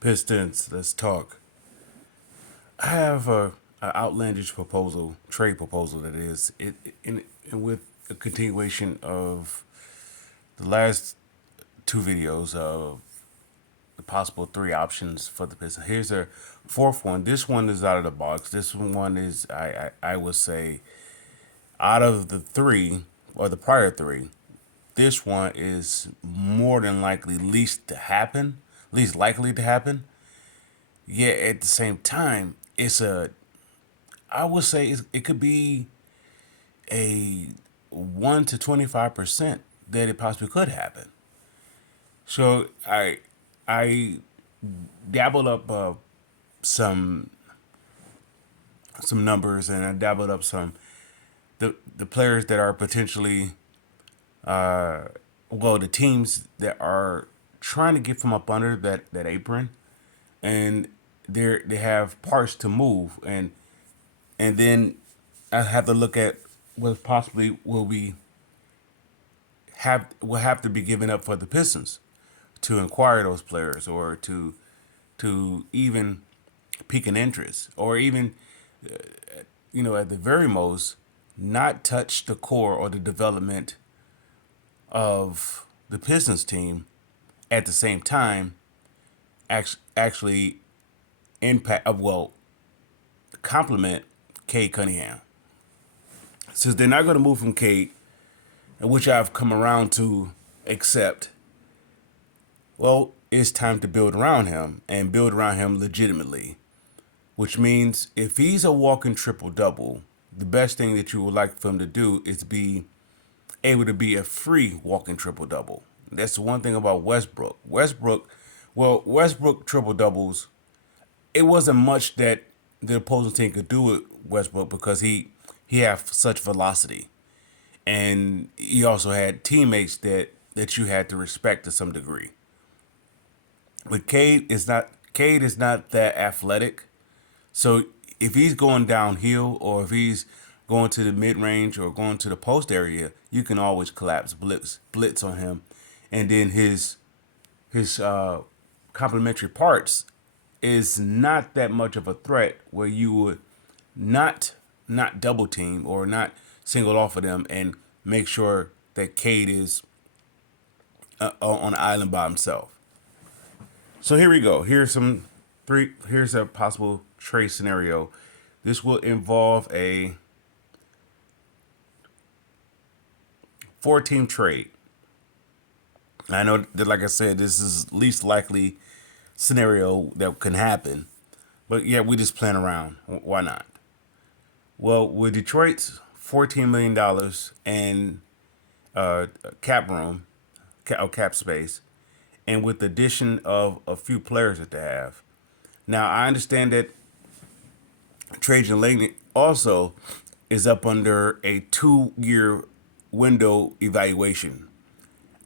Pistons, let's talk. I have a outlandish proposal, trade proposal that is, and with a continuation of the last two videos of the possible three options for the Pistons. Here's a fourth one. This one is out of the box. This one is, I would say, out of the three or the prior three, this one is more than likely least likely to happen. Yet at the same time, I would say it could be a 1 to 25% that it possibly could happen. So I dabbled up some some numbers and I dabbled up some the players that are potentially the teams that are trying to get from up under that apron, and they have parts to move, and then I have to look at what possibly will have to be given up for the Pistons to acquire those players, or to even pique an interest, or even at the very most not touch the core or the development of the Pistons team at the same time actually impact complement Cade Cunningham, since they're not going to move from Cade, which I've come around to accept. Well, it's time to build around him and build around him legitimately, which means if he's a walking triple double, the best thing that you would like for him to do is be able to be a free walking triple double. That's the one thing about Westbrook. Westbrook triple doubles, it wasn't much that the opposing team could do with Westbrook because he had such velocity, and he also had teammates that you had to respect to some degree. But Cade is not that athletic. So if he's going downhill, or if he's going to the mid range or going to the post area, you can always collapse blitz on him, and then his complementary parts is not that much of a threat where you would not not double team or not single off of them and make sure that Cade is on the island by himself. So here we go. Here's a possible trade scenario. This will involve a four-team trade. I know that, like I said, this is least likely scenario that can happen, but yeah, we just playing around. Why not? Well, with Detroit's $14 million and cap room, cap space, and with the addition of a few players that they have. Now, I understand that Trajan Langdon also is up under a 2 year window evaluation.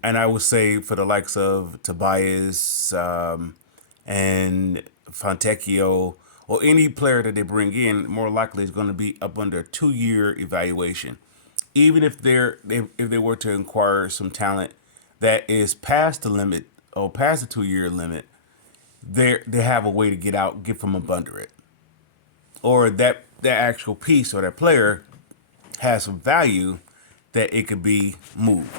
And I would say for the likes of Tobias and Fontecchio, or any player that they bring in, more likely is going to be up under a 2 year evaluation. Even if they were to acquire some talent that is past the limit or past the 2 year limit, they have a way to get from up under it, or that actual piece or that player has some value that it could be moved.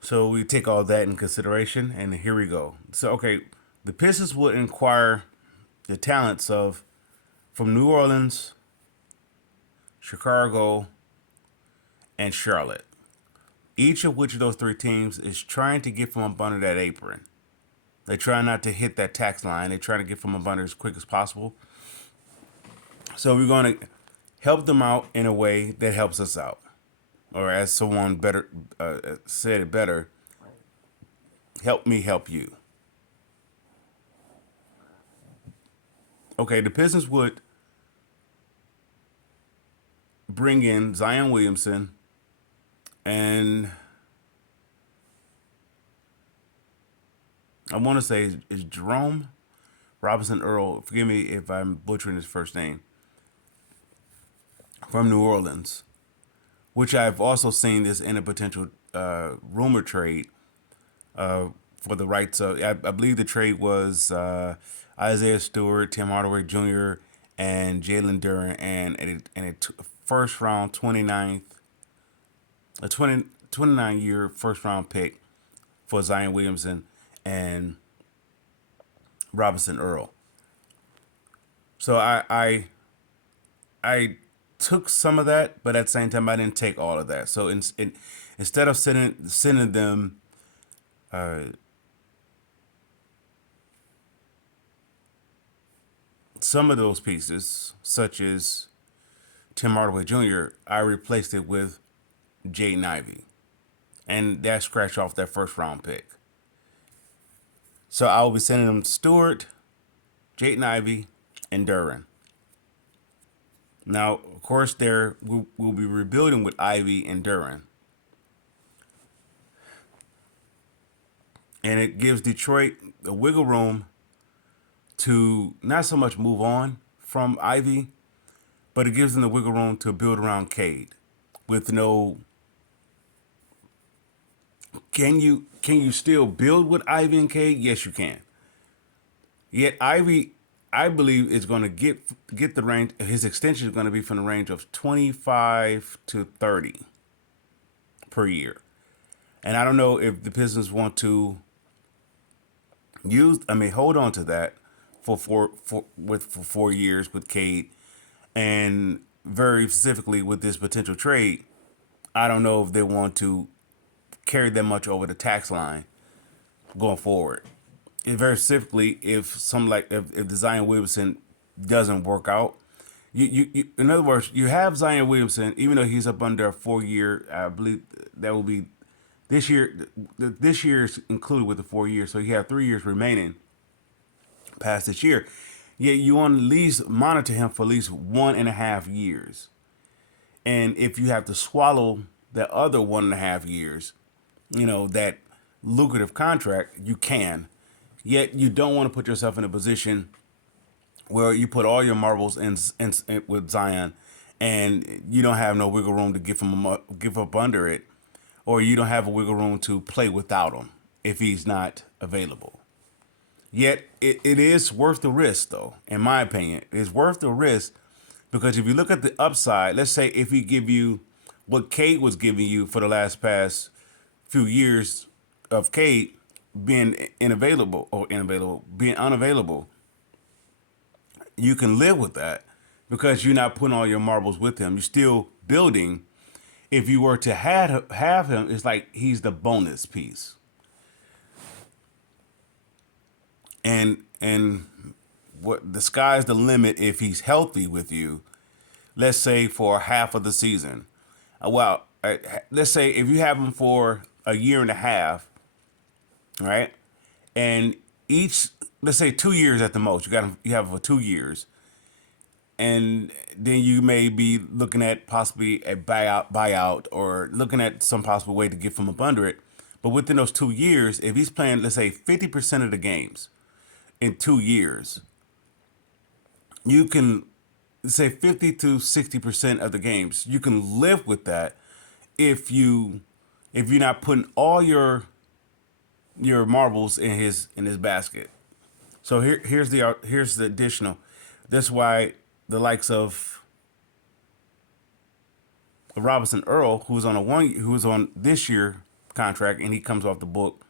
So we take all that in consideration, and here we go. So okay, the Pistons would inquire the talents of from New Orleans, Chicago, and Charlotte. Each of which of those three teams is trying to get from up under that apron. They try not to hit that tax line. They try to get from up under as quick as possible. So we're going to help them out in a way that helps us out, or as someone better said it better, help me help you. Okay, the Pistons would bring in Zion Williamson and I want to say is Jerome Robinson Earl. Forgive me if I'm butchering his first name. From New Orleans, which I've also seen this in a potential rumor trade for the rights of. I believe the trade was Isaiah Stewart, Tim Hardaway Jr., and Jalen Duren, and a first round 29th, a 29-year first round pick for Zion Williamson and Robinson Earl. So I took some of that, but at the same time I didn't take all of that. So instead of sending them some of those pieces, such as Tim Hardaway Jr., I replaced it with Jaden Ivey, and that scratched off that first round pick. So I will be sending them Stewart, Jaden Ivey, and Duran. Now, of course, we'll be rebuilding with Ivy and Duran, and it gives Detroit the wiggle room to not so much move on from Ivy, but it gives them the wiggle room to build around Cade with no. Can you still build with Ivy and Cade? Yes, you can. Yet Ivy, I believe, is going to get the range. His extension is going to be from the range of 25 to 30 per year, and I don't know if the Pistons want to hold on to that for 4 years with Cade, and very specifically with this potential trade. I don't know if they want to carry that much over the tax line going forward. And very specifically, if the Zion Williamson doesn't work out, you in other words, you have Zion Williamson, even though he's up under a 4 year. I believe that will be this year. This year is included with the 4 years, so you have 3 years remaining past this year. Yet you want to at least monitor him for at least 1.5 years, and if you have to swallow the other 1.5 years, that lucrative contract, you can. Yet you don't want to put yourself in a position where you put all your marbles in with Zion, and you don't have no wiggle room to give up under it, or you don't have a wiggle room to play without him if he's not available. Yet it is worth the risk, though. In my opinion, it's worth the risk because if you look at the upside, let's say if he give you what Cade was giving you for the past few years of Cade being being unavailable, you can live with that because you're not putting all your marbles with him. You're still building. If you were to have him, it's like he's the bonus piece. And what the sky's the limit if he's healthy with you. Let's say for half of the season. Let's say if you have him for a year and a half, right? And let's say 2 years at the most. You have for 2 years, and then you may be looking at possibly a buyout, or looking at some possible way to get from up under it. But within those 2 years, if he's playing, let's say 50% of the games in 2 years, you can say 50 to 60% of the games. You can live with that if you're not putting all your marbles in his basket. So here's the additional. That's why the likes of Robinson Earl, who's on this year contract, and he comes off the book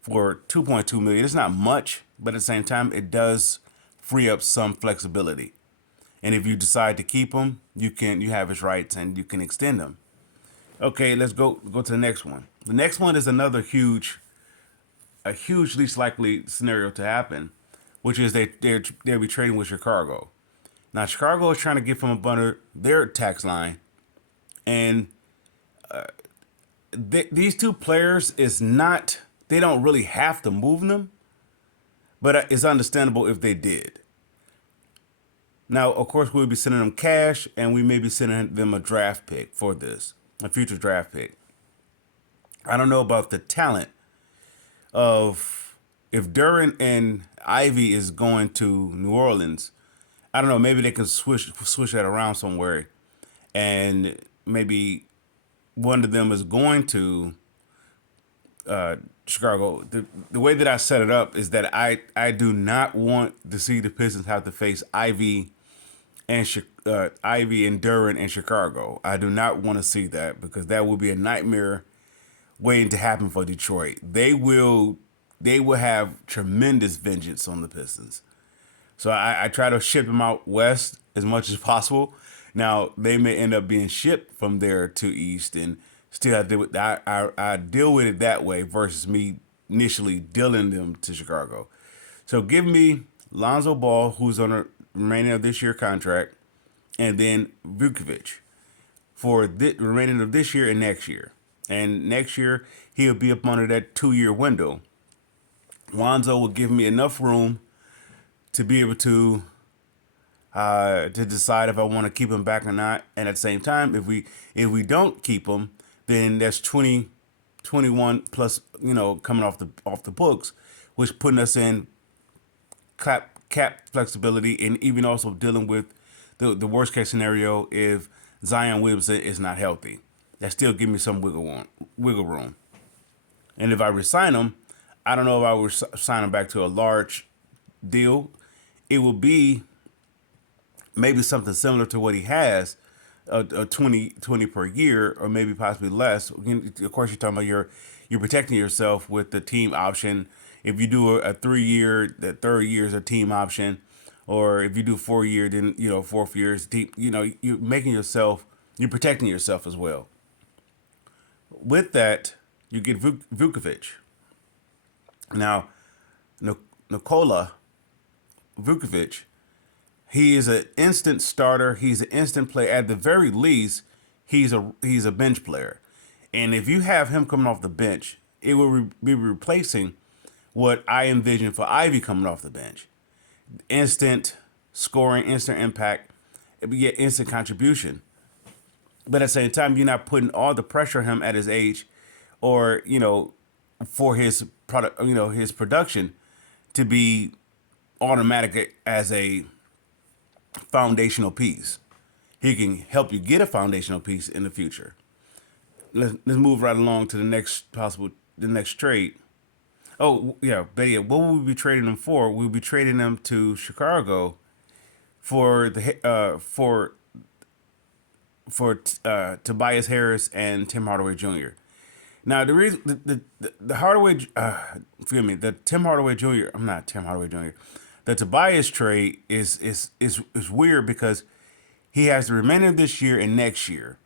for 2.2 million. It's not much, but at the same time, it does free up some flexibility. And if you decide to keep him, you have his rights and you can extend him. Okay, let's go to the next one. The next one is another a huge least likely scenario to happen, which is they'll be trading with Chicago. Now Chicago is trying to get from up under their tax line, and these two players they don't really have to move them, but it's understandable if they did. Now, of course, we'll be sending them cash, and we may be sending them a draft pick for this, a future draft pick. I don't know about the talent of if Duran and Ivy is going to New Orleans. I don't know. Maybe they can switch that around somewhere, and maybe one of them is going to Chicago. The way that I set it up is that I do not want to see the Pistons have to face Ivy and Duran in Chicago. I do not want to see that because that will be a nightmare waiting to happen for Detroit. They will have tremendous vengeance on the Pistons. So I try to ship them out west as much as possible. Now they may end up being shipped from there to east, and still have to deal with, I deal with it that way versus me initially dealing them to Chicago. So give me Lonzo Ball, who's on the remaining of this year contract, and then Vukovic for the remaining of this year and next year. And next year he'll be up under that 2 year window. Lonzo will give me enough room to be able to decide if I want to keep him back or not. And at the same time, if we don't keep him, then that's 21 plus, coming off the books, which putting us in cap flexibility, and even also dealing with the worst case scenario if Zion Williamson is not healthy. That still give me some wiggle room. And if I resign him, I don't know if I would sign him back to a large deal. It will be maybe something similar to what he has, a 20 per year, or maybe possibly less. Of course, you're talking about you're protecting yourself with the team option. If you do a 3 year, the third year is a team option, or if you do 4 year, then fourth year is team. You're protecting yourself as well. With that, you get Vukovic. Now, Nikola Vukovic, he is an instant starter. He's an instant player. At the very least, he's a bench player. And if you have him coming off the bench, it will be replacing what I envision for Ivy coming off the bench. Instant scoring, instant impact, yet instant contribution. But at the same time, you're not putting all the pressure on him at his age, or for his product, his production to be automatic as a foundational piece. He can help you get a foundational piece in the future. Let's move right along to the next trade. Oh yeah, but yeah, what will we be trading them for? We'll be trading them to Chicago for Tobias Harris and Tim Hardaway Jr. Now the reason the Hardaway, the Tim Hardaway Jr. I'm not Tim Hardaway Jr. The Tobias trade is weird because he has the remainder of this year and next year.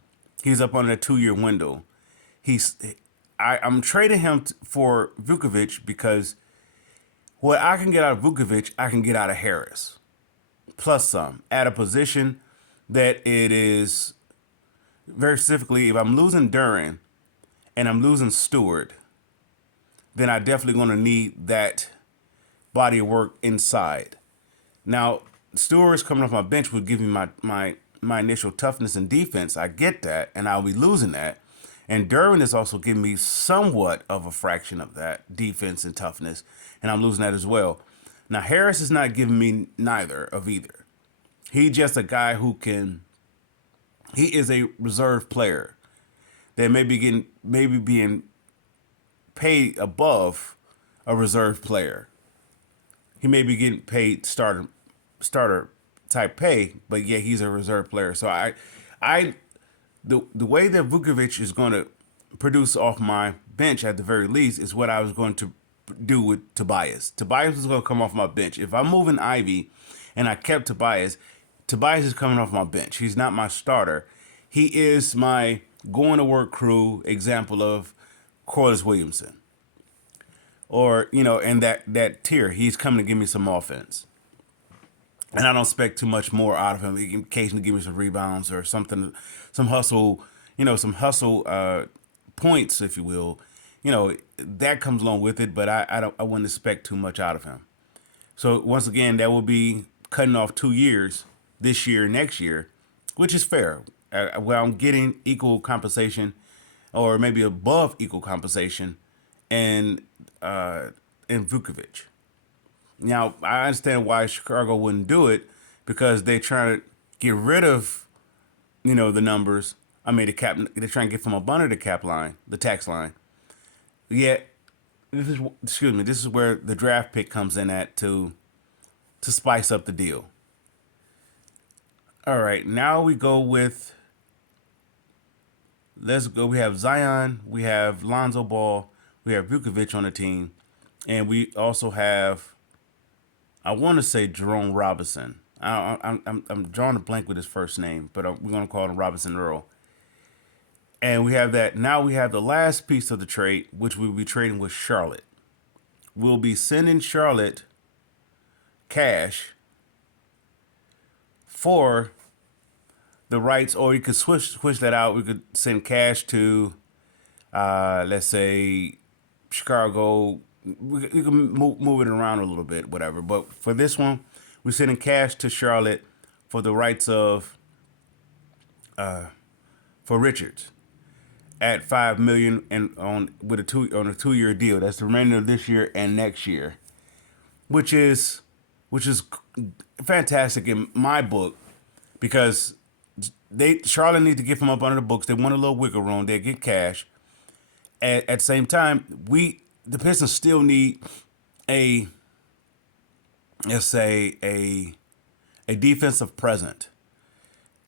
He's up on a 2 year window. I'm trading him for Vukovic because what I can get out of Vukovic, I can get out of Harris, plus some at a position that it is very specifically. If I'm losing Duran and I'm losing Stewart, then I definitely going to need that body of work inside. Now, Stewart's coming off my bench would give me my initial toughness and defense. I get that, and I'll be losing that. And Duran is also giving me somewhat of a fraction of that defense and toughness, and I'm losing that as well. Now, Harris is not giving me neither of either. He's just a guy he is a reserve player that may be being paid above a reserve player. He may be getting paid starter type pay, but yeah, he's a reserve player. So the way that Vukovic is going to produce off my bench at the very least is what I was going to do with Tobias. Tobias is going to come off my bench. If I'm moving Ivy and I kept Tobias is coming off my bench. He's not my starter. He is my going to work crew example of Corliss Williamson. Or, in that tier, he's coming to give me some offense. And I don't expect too much more out of him. He can occasionally give me some rebounds or something, some hustle, points, if you will. That comes along with it, but I wouldn't expect too much out of him. So once again, that will be cutting off 2 years, this year, next year, which is fair. Where I'm getting equal compensation, or maybe above equal compensation, and Vukovic. Now I understand why Chicago wouldn't do it, because they're trying to get rid of, the numbers. I mean the cap. They're trying to get from up under the cap line, the tax line. Yet, this is excuse me. This is where the draft pick comes in at to spice up the deal. All right, now we go with let's go. We have Zion, we have Lonzo Ball, we have Vukovic on the team, and we also have I want to say Jerome Robinson. I'm drawing a blank with his first name, but we're gonna call him Robinson Earl. And we have that. Now we have the last piece of the trade, which we'll be trading with Charlotte. We'll be sending Charlotte cash for the rights, or you could switch that out. We could send cash to, let's say, Chicago. You can move it around a little bit, whatever. But for this one, we're sending cash to Charlotte for the rights of for Richards at 5 million and on with a 2 year deal. That's the remainder of this year and next year, which is which is fantastic in my book because they Charlotte need to get him up under the books. They want a little wiggle room. They get cash. At the same time, the Pistons still need a let's say a defensive present,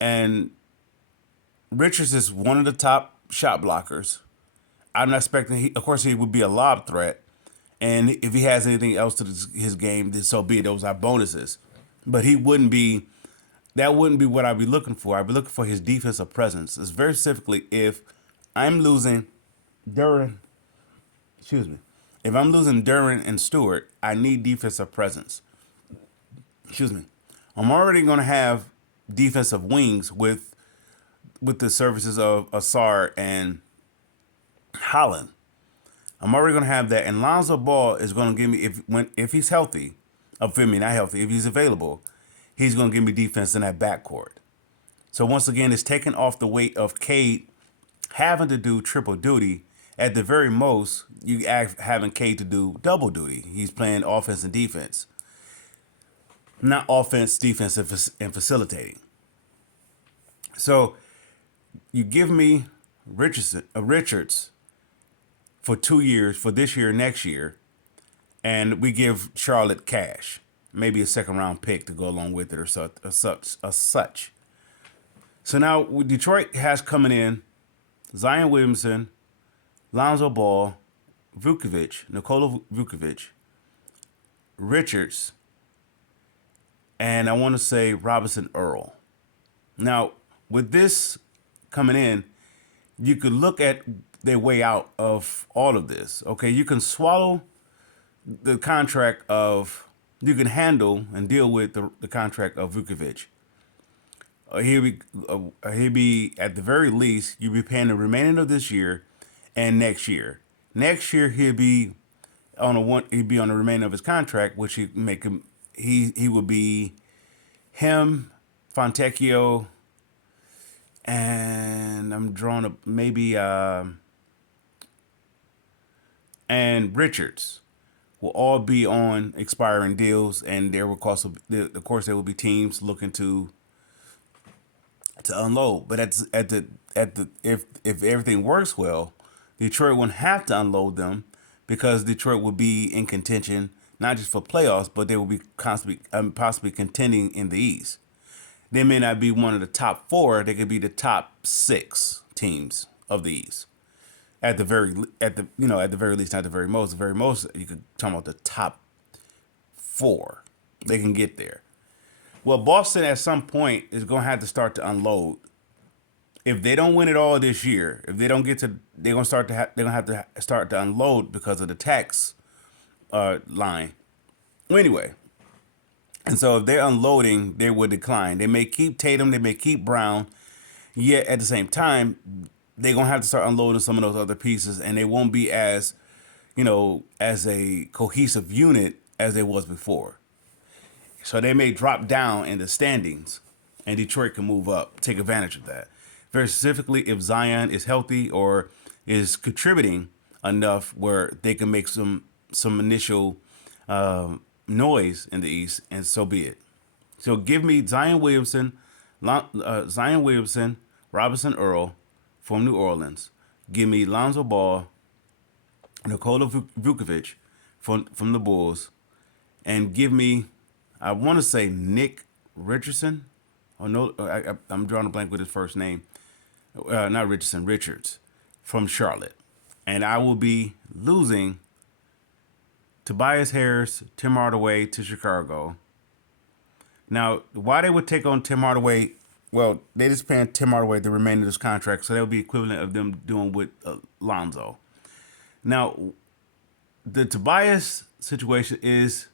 and Richards is one of the top shot blockers. I'm not expecting. Of course, he would be a lob threat, and if he has anything else to his game, then so be it. Those are bonuses, but he wouldn't be. That wouldn't be what I'd be looking for. I'd be looking for his defensive presence. It's very specifically if I'm losing Duran. Excuse me. If I'm losing Duran and Stewart, I need defensive presence. Excuse me. I'm already going to have defensive wings with the services of Asar and Holland. I'm already going to have that, and Lonzo Ball is going to give me if he's healthy, feel me, not healthy. If he's available, he's going to give me defense in that backcourt. So once again, it's taken off the weight of Cade having to do triple duty. At the very most, you having Cade to do double duty. He's playing offense and defense, not offense, defense, and facilitating. So you give me Richards for 2 years, for this year, next year, and we give Charlotte cash, maybe a second round pick to go along with it or such. So now Detroit has coming in Zion Williamson, Lonzo Ball, Nikola Vukovic, Richards, and I want to say Robinson Earl. Now, with this coming in, you could look at their way out of all of this. Okay, you can swallow the contract of, you can handle and deal with the contract of Vukovic. He'll be at the very least, you'll be paying the remaining of this year and next year. Next year he'll be on the remainder of his contract, which he make him he would be him, Fontecchio, and I'm drawing up maybe and Richards will all be on expiring deals, and there will also, of course, there will be teams looking to unload. But at the if everything works well, Detroit wouldn't have to unload them because Detroit would be in contention not just for playoffs, but they will be constantly possibly contending in the East. They may not be one of the top four; they could be the top six teams of the East. At the very least, not the very most. The very most, you could talk about the top four. They can get there. Well, Boston at some point is going to have to start to unload. If they don't win it all this year, if they don't get to, they're going to have to start to unload because of the tax line. Well, anyway, and so if they're unloading, they will decline. They may keep Tatum, they may keep Brown, yet at the same time, they're going to have to start unloading some of those other pieces, and they won't be as, as a cohesive unit as they was before. So they may drop down in the standings, and Detroit can move up, take advantage of that. Very specifically, if Zion is healthy or is contributing enough where they can make some initial noise in the East, and so be it. So give me Zion Williamson, Robinson Earl from New Orleans. Give me Lonzo Ball, Nikola Vukovic from the Bulls, and give me, I want to say Nick Richardson. Oh no, I'm drawing a blank with his first name. Not Richardson, Richards from Charlotte, and I will be losing Tobias Harris, Tim Hardaway to Chicago. Now, why they would take on Tim Hardaway? Well, they just paying Tim Hardaway the remainder of his contract, so that would be equivalent of them doing with Lonzo. Now, the Tobias situation is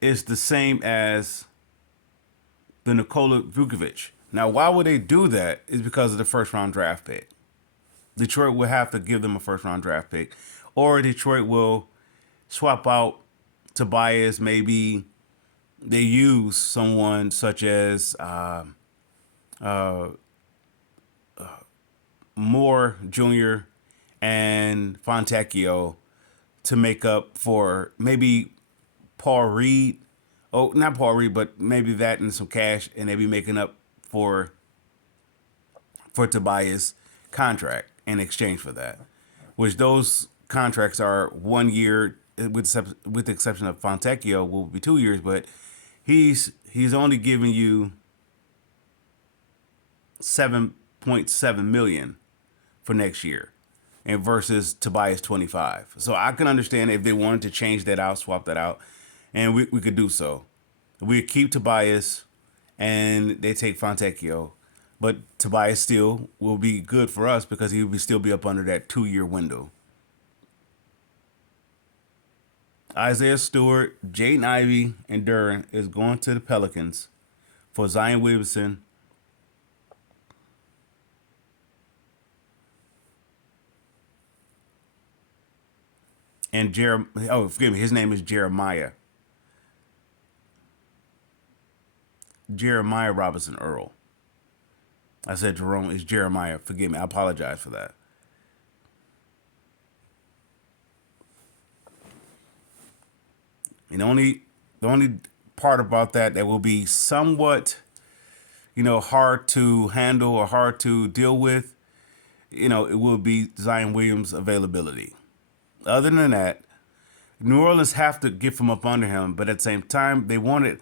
the same as the Nikola Vukovic. Now, why would they do that? Is because of the first round draft pick. Detroit will have to give them a first round draft pick, or Detroit will swap out Tobias. Maybe they use someone such as Moore Jr. and Fontecchio to make up for maybe Paul Reed. Oh, not Paul Reed, but maybe that and some cash, and they be making up for Tobias' contract in exchange for that. Which those contracts are 1 year, with the exception of Fontecchio, will be 2 years, but he's only giving you 7.7 million for next year, and versus Tobias 25. So I can understand if they wanted to change that out, swap that out, and we could do so. We keep Tobias, and they take Fontecchio, but Tobias still will be good for us because he will still be up under that 2 year window. Isaiah Stewart, Jaden Ivey, and Duran is going to the Pelicans for Zion Williamson. And forgive me, his name is Jeremiah. Jeremiah Robinson Earl. I said Jerome is Jeremiah. Forgive me. I apologize for that. And the only part about that will be somewhat, hard to handle or hard to deal with, it will be Zion Williams' availability. Other than that, New Orleans have to get from up under him, but at the same time, they wanted.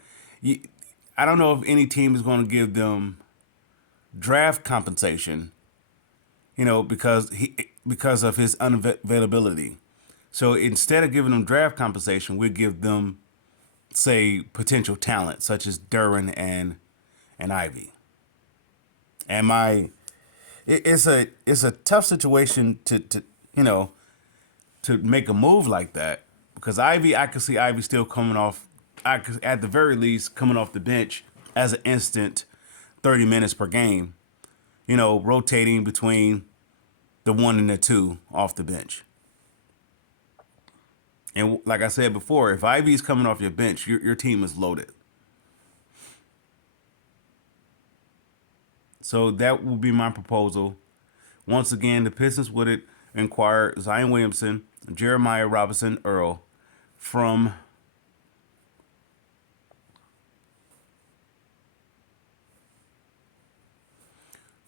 I don't know if any team is going to give them draft compensation, because of his unavailability. So instead of giving them draft compensation, we give them, say, potential talent such as Duran and Ivy. And it's a tough situation to make a move like that, because Ivy, I could see Ivy still coming off. I could, at the very least, coming off the bench as an instant 30 minutes per game, rotating between the one and the two off the bench. And like I said before, if Ivy's coming off your bench, your team is loaded. So that will be my proposal. Once again, the Pistons would inquire Zion Williamson, Jeremiah Robinson Earl from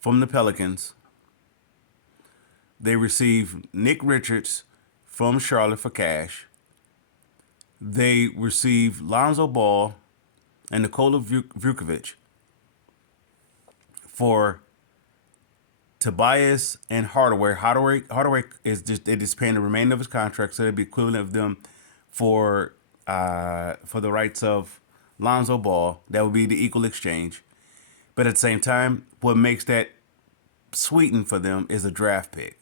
the Pelicans. They receive Nick Richards from Charlotte for cash. They receive Lonzo Ball and Nikola Vukovic for Tobias and Hardaway. Hardaway is just paying the remainder of his contract, so it'd be equivalent of them for the rights of Lonzo Ball. That would be the equal exchange. But at the same time, what makes that sweetened for them is a draft pick.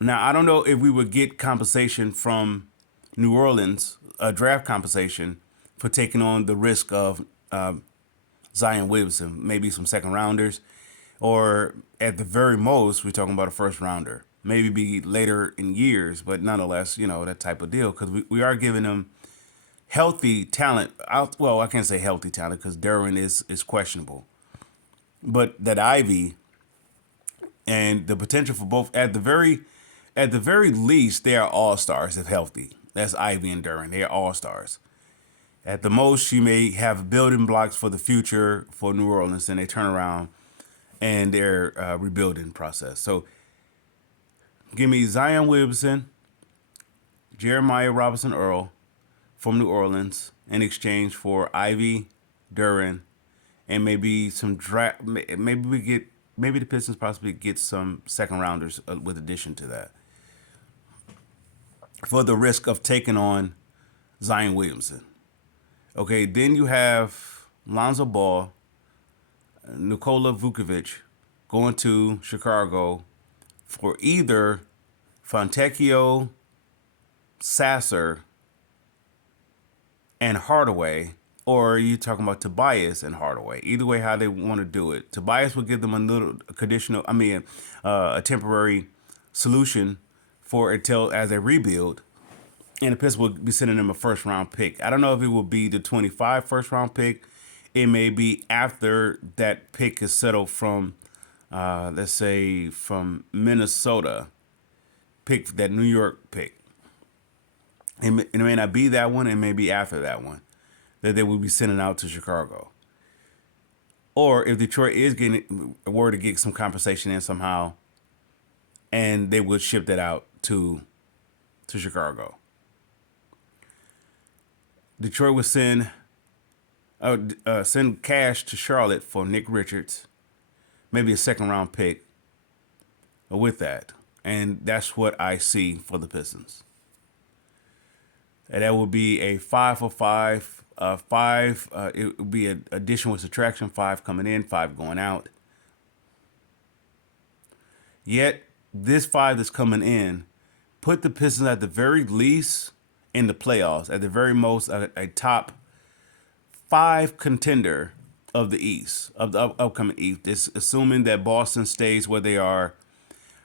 Now, I don't know if we would get compensation from New Orleans, a draft compensation for taking on the risk of Zion Williamson, maybe some second rounders, or at the very most, we're talking about a first rounder. Maybe be later in years, but nonetheless, that type of deal, because we are giving them healthy talent. I can't say healthy talent because Duran is questionable, but that Ivy and the potential for both, at the very least, they are all stars if healthy. That's Ivy and Duran. They are all stars. At the most, she may have building blocks for the future for New Orleans, and they turn around and their rebuilding process. So Give me Zion Williamson, Jeremiah Robinson Earl from New Orleans in exchange for Ivy, Duran, and maybe some draft. Maybe the Pistons possibly get some second rounders with addition to that for the risk of taking on Zion Williamson. Okay, then you have Lonzo Ball, Nikola Vukovic going to Chicago for either Fontecchio, Sasser, and Hardaway, or you talking about Tobias and Hardaway. Either way, how they want to do it. Tobias will give them a temporary solution for until as they rebuild, and the Pistons will be sending them a first round pick. I don't know if it will be the 25 first round pick. It may be after that pick is settled from, let's say, from Minnesota, pick that New York pick. It may not be that one. It may be after that one that they will be sending out to Chicago. Or if Detroit is getting word to get some compensation in somehow, and they would ship that out to Chicago. Detroit would send cash to Charlotte for Nick Richards, maybe a second round pick with that. And that's what I see for the Pistons. And that would be a 5 for 5. It would be an addition with subtraction. 5 coming in, 5 going out. Yet this 5 that's coming in put the Pistons at the very least in the playoffs, at the very most a top 5 contender of the East, of the upcoming East. It's assuming that Boston stays where they are,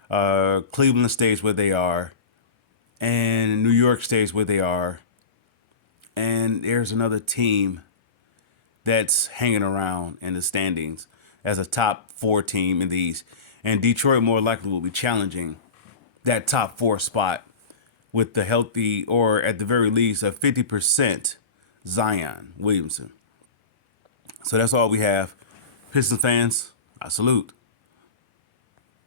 Cleveland stays where they are, and New York stays where they are. And there's another team that's hanging around in the standings as a top 4 team in the East. And Detroit more likely will be challenging that top 4 spot with the healthy, or at the very least, a 50% Zion Williamson. So that's all we have. Pistons fans, I salute.